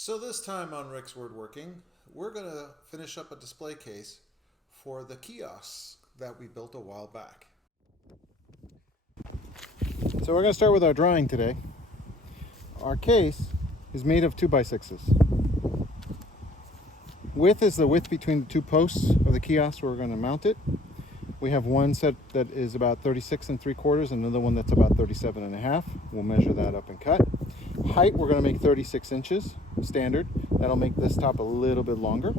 So this time on Rick's Woodworking, we're going to finish up a display case for the kiosks that we built a while back. So we're going to start with our drawing today. Our case is made of 2x6s. Width is the width between the two posts of the kiosk where we're going to mount it. We have one set that is about 36 3/4, another one that's about 37 1/2. We'll measure that up and cut. Height, we're going to make 36 inches standard. That'll make this top a little bit longer.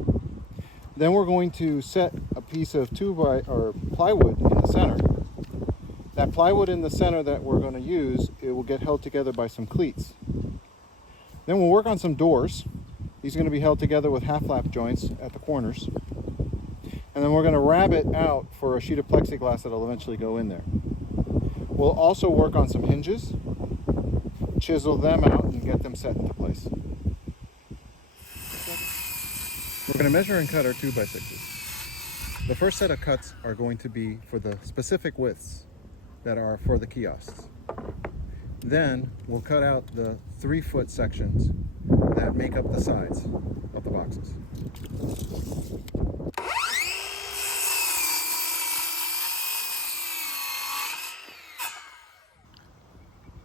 Then we're going to set a piece of plywood in the center. That plywood in the center that we're going to use, it will get held together by some cleats. Then we'll work on some doors. These are going to be held together with half-lap joints at the corners. And then we're going to wrap it out for a sheet of plexiglass that'll eventually go in there. We'll also work on some hinges, chisel them out, and get them set into place. We're going to measure and cut our 2x6s. The first set of cuts are going to be for the specific widths that are for the kiosks. Then we'll cut out the 3-foot sections that make up the sides of the boxes.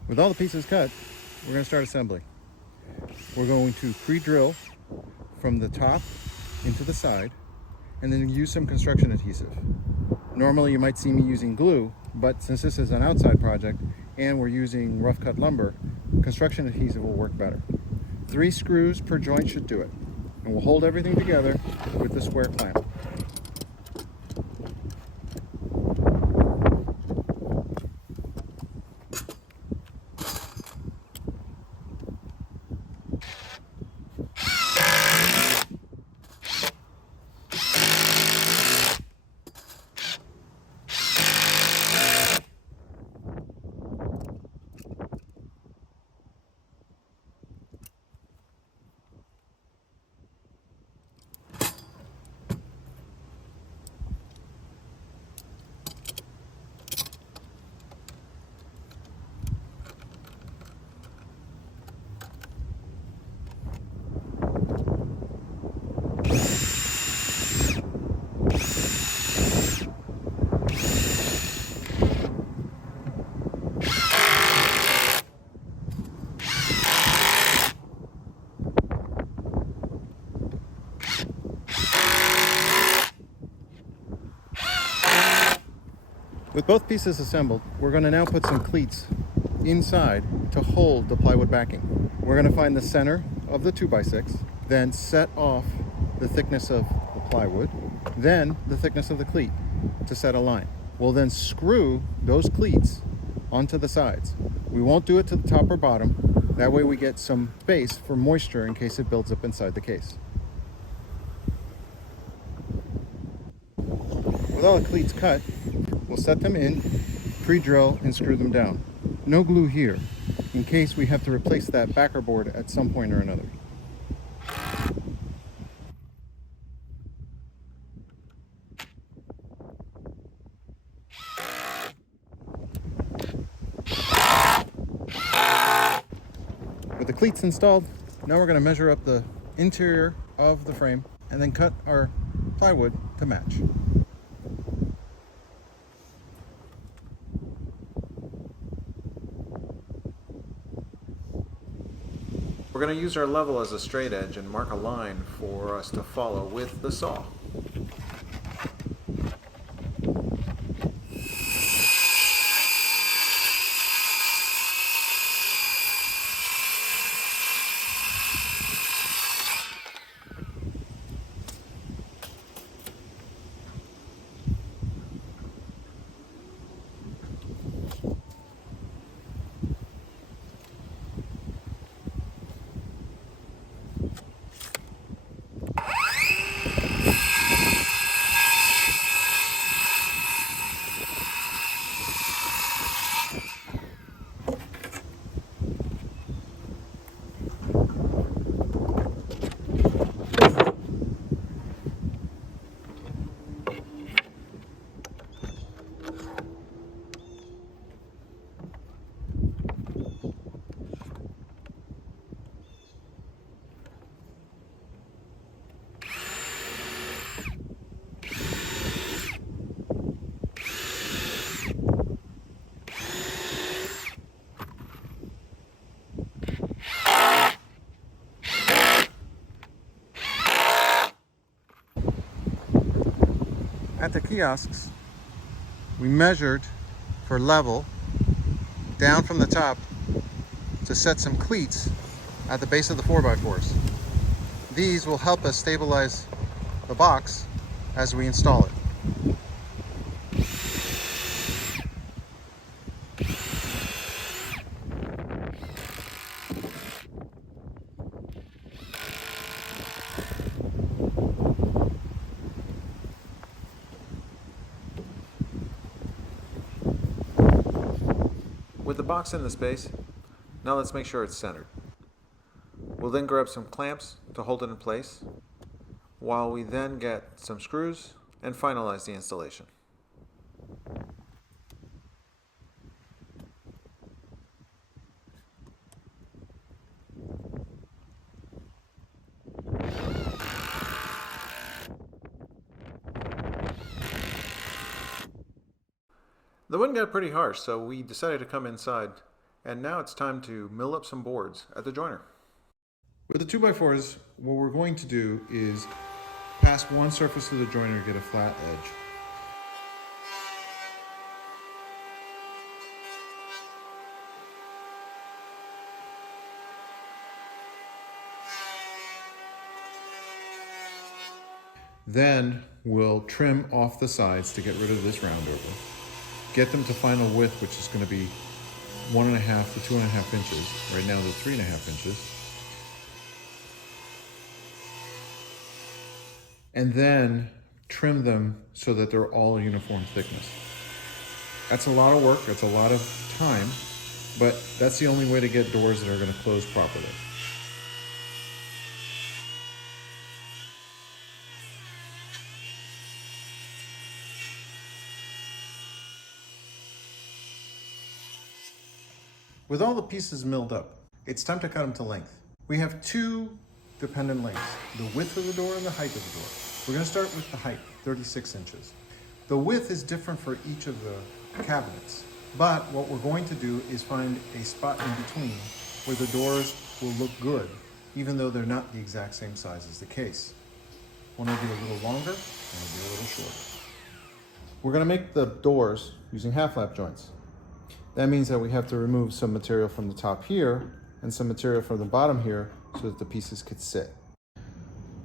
With all the pieces cut, we're going to start assembly. We're going to pre-drill from the top into the side and then use some construction adhesive. Normally you might see me using glue, but since this is an outside project and we're using rough cut lumber, construction adhesive will work better. 3 screws per joint should do it. And we'll hold everything together with the square clamp. With both pieces assembled, we're going to now put some cleats inside to hold the plywood backing. We're going to find the center of the 2x6, then set off the thickness of the plywood, then the thickness of the cleat to set a line. We'll then screw those cleats onto the sides. We won't do it to the top or bottom. That way we get some space for moisture in case it builds up inside the case. With all the cleats cut, we'll set them in, pre-drill, and screw them down. No glue here, in case we have to replace that backer board at some point or another. With the cleats installed, now we're going to measure up the interior of the frame and then cut our plywood to match. We're going to use our level as a straight edge and mark a line for us to follow with the saw. At the kiosks, we measured for level down from the top to set some cleats at the base of the 4x4s. These will help us stabilize the box as we install it. With the box in the space, now let's make sure it's centered. We'll then grab some clamps to hold it in place, while we then get some screws and finalize the installation. The wind got pretty harsh, so we decided to come inside, and now it's time to mill up some boards at the joiner. With the 2x4s, what we're going to do is pass one surface of the joiner to get a flat edge. Then we'll trim off the sides to get rid of this roundover. Get them to final width, which is going to be 1.5 to 2.5 inches. Right now they're 3.5 inches. And then trim them so that they're all a uniform thickness. That's a lot of work, that's a lot of time, but that's the only way to get doors that are going to close properly. With all the pieces milled up, it's time to cut them to length. We have two dependent lengths, the width of the door and the height of the door. We're going to start with the height, 36 inches. The width is different for each of the cabinets, but what we're going to do is find a spot in between where the doors will look good, even though they're not the exact same size as the case. One will be a little longer, and will be a little shorter. We're going to make the doors using half-lap joints. That means that we have to remove some material from the top here and some material from the bottom here so that the pieces could sit.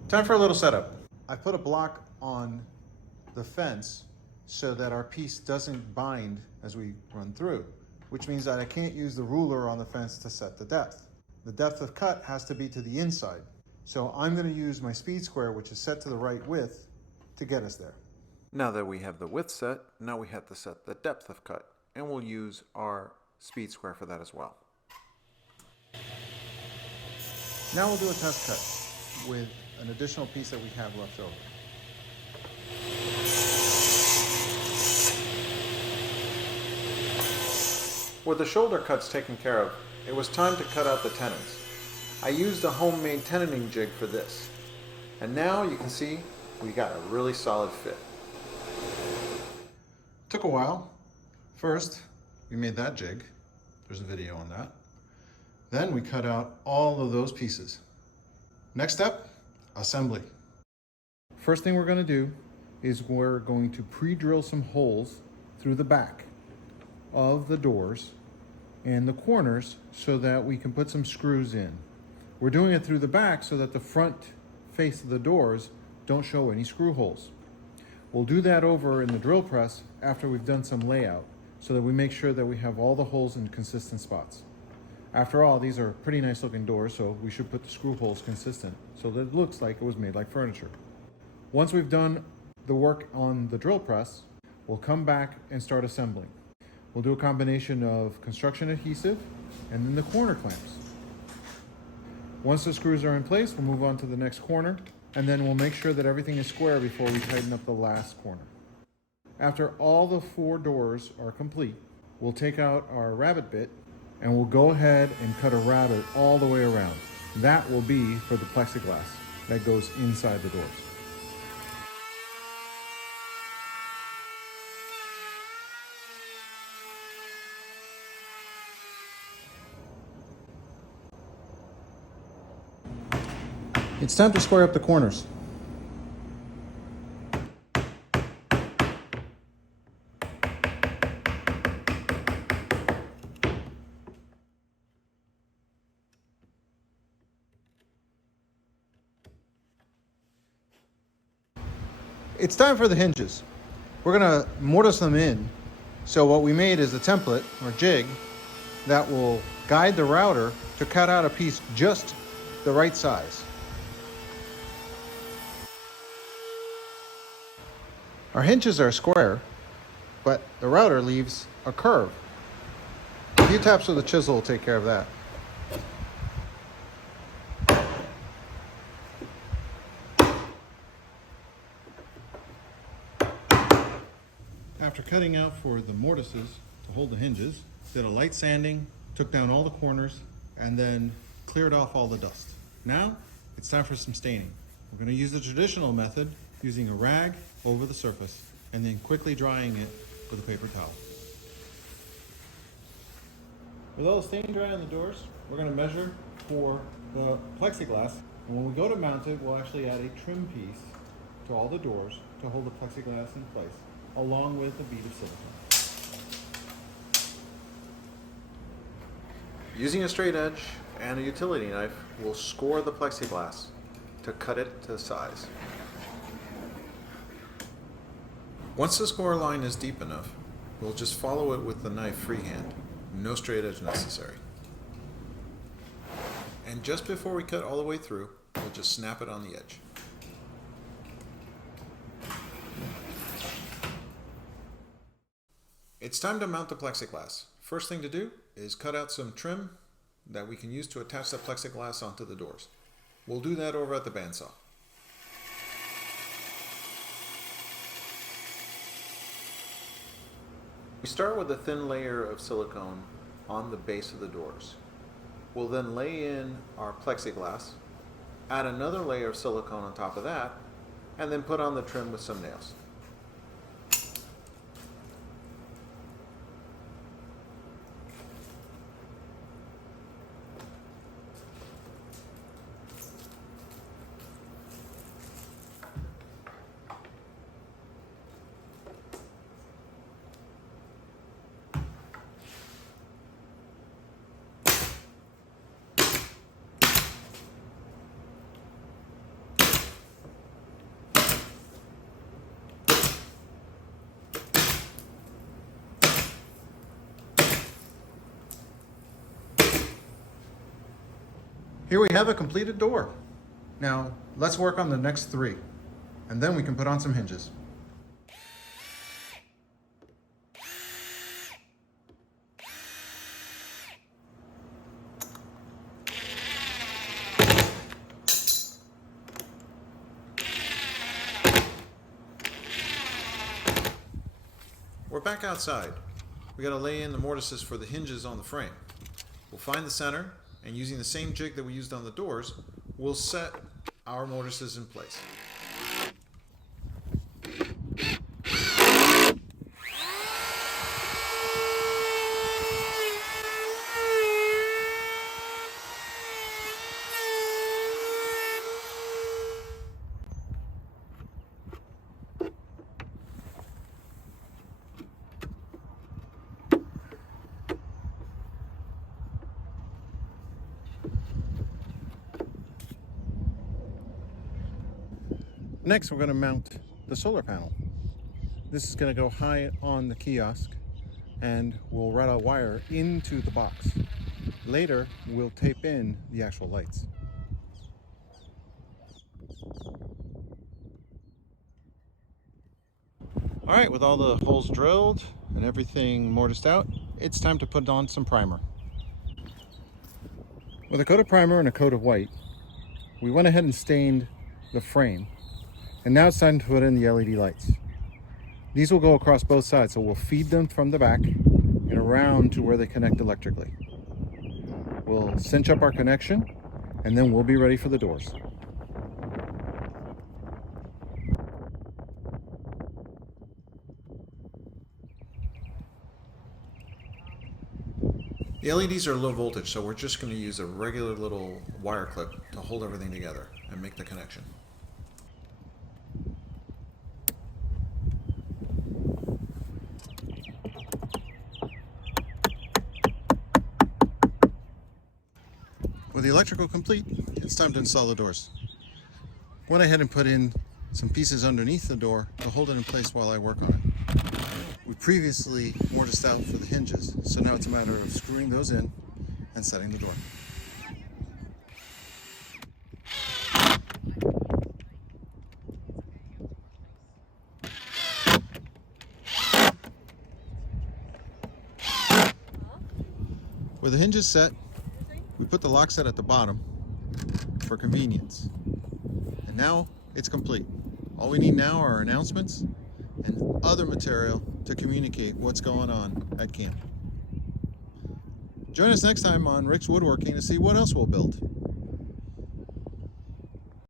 Time for a little setup. I put a block on the fence so that our piece doesn't bind as we run through, which means that I can't use the ruler on the fence to set the depth. The depth of cut has to be to the inside. So I'm going to use my speed square, which is set to the right width, to get us there. Now that we have the width set, now we have to set the depth of cut, and we'll use our speed square for that as well. Now we'll do a test cut with an additional piece that we have left over. With the shoulder cuts taken care of, it was time to cut out the tenons. I used a homemade tenoning jig for this. And now you can see we got a really solid fit. Took a while. First, we made that jig. There's a video on that. Then we cut out all of those pieces. Next step, assembly. First thing we're going to do is we're going to pre-drill some holes through the back of the doors and the corners so that we can put some screws in. We're doing it through the back so that the front face of the doors don't show any screw holes. We'll do that over in the drill press after we've done some layout so that we make sure that we have all the holes in consistent spots. After all, these are pretty nice looking doors, so we should put the screw holes consistent so that it looks like it was made like furniture. Once we've done the work on the drill press, we'll come back and start assembling. We'll do a combination of construction adhesive and then the corner clamps. Once the screws are in place, we'll move on to the next corner, and then we'll make sure that everything is square before we tighten up the last corner. After all the 4 doors are complete, we'll take out our rabbet bit and we'll go ahead and cut a rabbet all the way around. That will be for the plexiglass that goes inside the doors. It's time to square up the corners. It's time for the hinges. We're gonna mortise them in. So what we made is a template or jig that will guide the router to cut out a piece just the right size. Our hinges are square, but the router leaves a curve. A few taps with a chisel will take care of that. After cutting out for the mortises to hold the hinges, did a light sanding, took down all the corners, and then cleared off all the dust. Now, it's time for some staining. We're going to use the traditional method, using a rag over the surface, and then quickly drying it with a paper towel. With all the stain dry on the doors, we're going to measure for the plexiglass. And when we go to mount it, we'll actually add a trim piece to all the doors to hold the plexiglass in place, along with a bead of silicone. Using a straight edge and a utility knife, we'll score the plexiglass to cut it to size. Once the score line is deep enough, we'll just follow it with the knife freehand. No straight edge necessary. And just before we cut all the way through, we'll just snap it on the edge. It's time to mount the plexiglass. First thing to do is cut out some trim that we can use to attach the plexiglass onto the doors. We'll do that over at the bandsaw. We start with a thin layer of silicone on the base of the doors. We'll then lay in our plexiglass, add another layer of silicone on top of that, and then put on the trim with some nails. Here we have a completed door. Now, let's work on the next three, and then we can put on some hinges. We're back outside. We gotta lay in the mortises for the hinges on the frame. We'll find the center, and using the same jig that we used on the doors, we'll set our mortises in place. Next, we're going to mount the solar panel. This is going to go high on the kiosk, and we'll route a wire into the box. Later, we'll tape in the actual lights. All right, with all the holes drilled and everything mortised out, it's time to put on some primer. With a coat of primer and a coat of white, we went ahead and stained the frame. And now it's time to put in the LED lights. These will go across both sides, so we'll feed them from the back and around to where they connect electrically. We'll cinch up our connection, and then we'll be ready for the doors. The LEDs are low voltage, so we're just going to use a regular little wire clip to hold everything together and make the connection. With the electrical complete, it's time to install the doors. Went ahead and put in some pieces underneath the door to hold it in place while I work on it. We previously mortised out for the hinges, so now it's a matter of screwing those in and setting the door. With the hinges set, we put the lock set at the bottom for convenience. And now it's complete. All we need now are announcements and other material to communicate what's going on at camp. Join us next time on Rick's Woodworking to see what else we'll build.